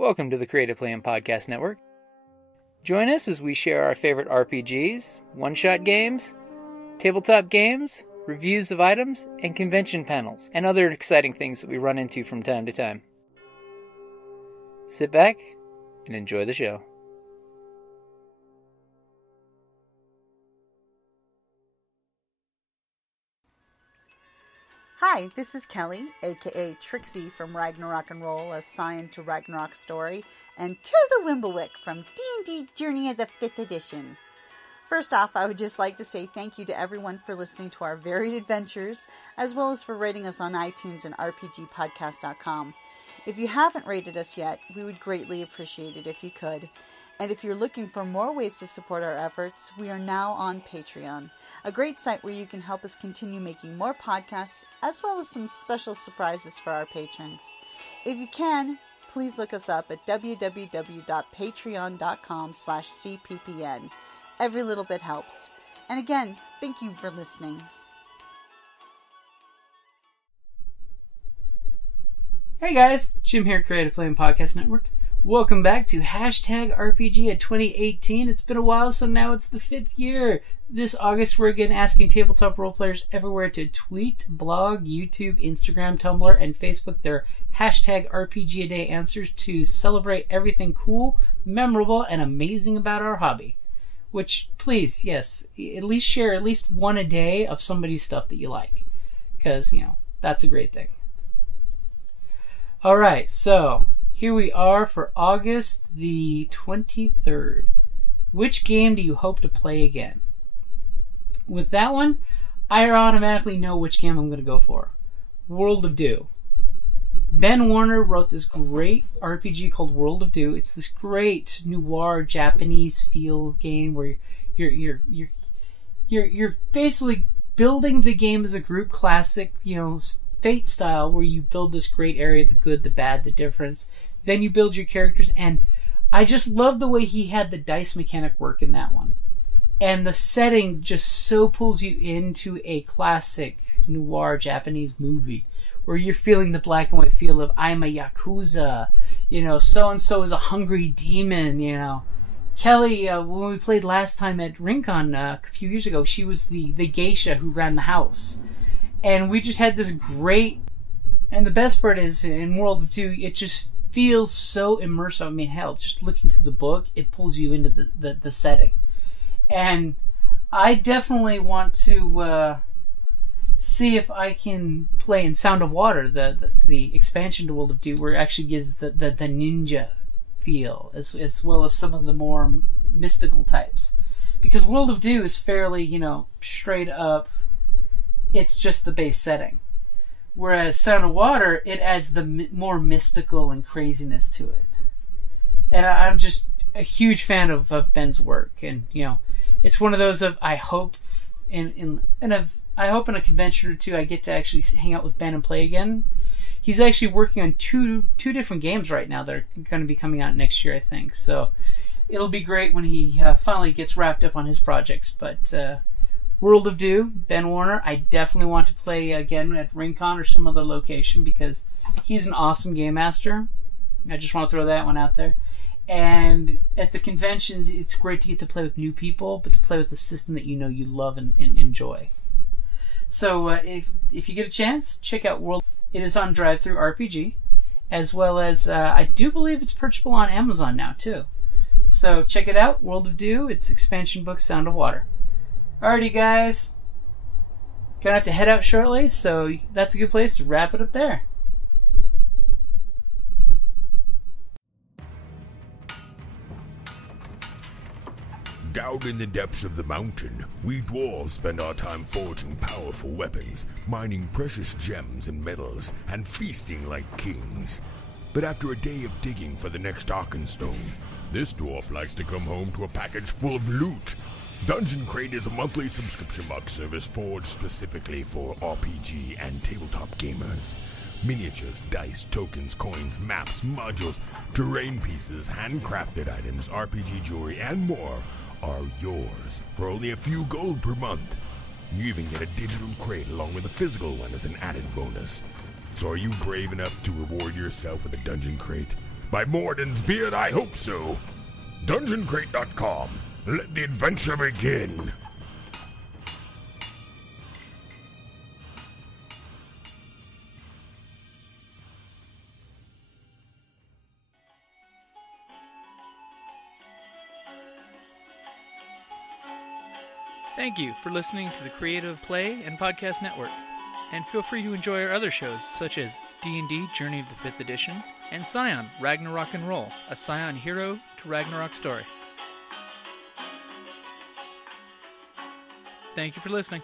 Welcome to the Creative Playing Podcast Network. Join us as we share our favorite RPGs, one-shot games, tabletop games, reviews of items, and convention panels, and other exciting things that we run into from time to time. Sit back and enjoy the show. Hi, this is Kelly, aka Trixie from Ragnarok and Roll, assigned to Ragnarok Story, and Tilda Wimblewick from D&D Journey of the 5th Edition. First off, I would just like to say thank you to everyone for listening to our varied adventures, as well as for rating us on iTunes and RPGpodcast.com. If you haven't rated us yet, we would greatly appreciate it if you could. And if you're looking for more ways to support our efforts, we are now on Patreon, a great site where you can help us continue making more podcasts, as well as some special surprises for our patrons. If you can, please look us up at www.patreon.com/cppn. Every little bit helps. And again, thank you for listening. Hey guys, Jim here at Creative Playing Podcast Network. Welcome back to #RPGADay2018. It's been a while, so now it's the 5th year. This August, we're again asking tabletop role players everywhere to tweet, blog, YouTube, Instagram, Tumblr, and Facebook their #RPGADay answers to celebrate everything cool, memorable, and amazing about our hobby. Which, please, yes, at least share at least one a day of somebody's stuff that you like. Because, that's a great thing. Alright, so here we are for August the 23rd. Which game do you hope to play again? With that one, I automatically know which game I'm going to go for. World of Do. Ben Warner wrote this great RPG called World of Do. It's this great noir Japanese feel game where you're basically building the game as a group classic, Fate style, where you build this great area, the good, the bad, the difference. Then you build your characters, and I just love the way he had the dice mechanic work in that one. And the setting just so pulls you into a classic noir Japanese movie, where you're feeling the black and white feel of I'm a Yakuza, so-and-so is a hungry demon, Kelly, when we played last time at Rincon a few years ago, she was the geisha who ran the house. And we just had this great... And the best part is, in World of Do, it just feels so immersive. I mean, hell, just looking through the book, it pulls you into the setting. And I definitely want to see if I can play in Sound of Water, the expansion to World of Do, where it actually gives the ninja feel, as well as some of the more mystical types. Because World of Do is fairly, straight up, it's just the base setting. Whereas Sound of Water, it adds the more mystical and craziness to it. And I'm just a huge fan of Ben's work. And, it's one of those of, I hope in a convention or two I get to actually hang out with Ben and play again. He's actually working on two different games right now that are going to be coming out next year, I think. So it'll be great when he finally gets wrapped up on his projects. But World of Do, Ben Warner, I definitely want to play again at Rincon or some other location because he's an awesome game master. I just want to throw that one out there. And at the conventions, it's great to get to play with new people, but to play with a system that you love and enjoy. So if you get a chance, check out World. It is on Drive-Thru RPG, as well as I do believe it's purchasable on Amazon now too. So check it out, World of Do. It's expansion book Sound of Water. Alrighty, guys. Gonna have to head out shortly, so that's a good place to wrap it up there. Down in the depths of the mountain, we dwarves spend our time forging powerful weapons, mining precious gems and metals, and feasting like kings. But after a day of digging for the next Arkenstone, this dwarf likes to come home to a package full of loot. Dungeon Crate is a monthly subscription box service forged specifically for RPG and tabletop gamers. Miniatures, dice, tokens, coins, maps, modules, terrain pieces, handcrafted items, RPG jewelry, and more are yours for only a few gold per month. You even get a digital crate along with a physical one as an added bonus. So are you brave enough to reward yourself with a Dungeon Crate? By Morden's beard, I hope so. DungeonCrate.com. Let the adventure begin. Thank you for listening to the Creative Play and Podcast Network. And feel free to enjoy our other shows, such as D&D Journey of the 5th Edition and Scion Ragnarok and Roll, a Scion hero to Ragnarok story. Thank you for listening.